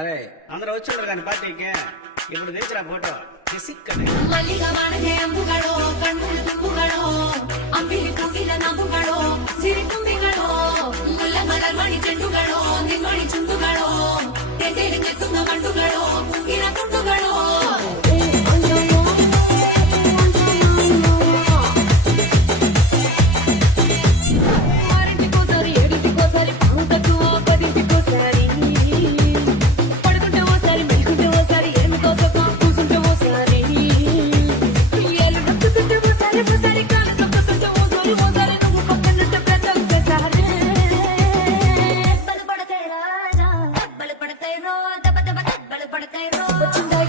అరే అందరూ వచ్చారు కానీ పార్టీకి ఇప్పుడు తెచ్చిరా ఫోటో ಮಲ್ಲಿಗ ಬಾಣಗೆ ಅಂಬುಗಳು ಕಣ್ಣುಗಳು ತುಂಬುಗಳು ಅಂಬಿಲಿ ಕೋಗಿಲ ನಂಬುಗಳು ಸಿರಿ ತುಂಬಿಗಳು ಮುಲ್ಲ ಮಲರ್ಮಣಿ ಚೆಂಡುಗಳು ನಿಮ್ಮಣಿ ಚುಂಡುಗಳು ತೆರೆಗೆ ತುಂಬ ಮಂಡುಗಳು ಮುಗಿನ ತುಂಡುಗಳು What you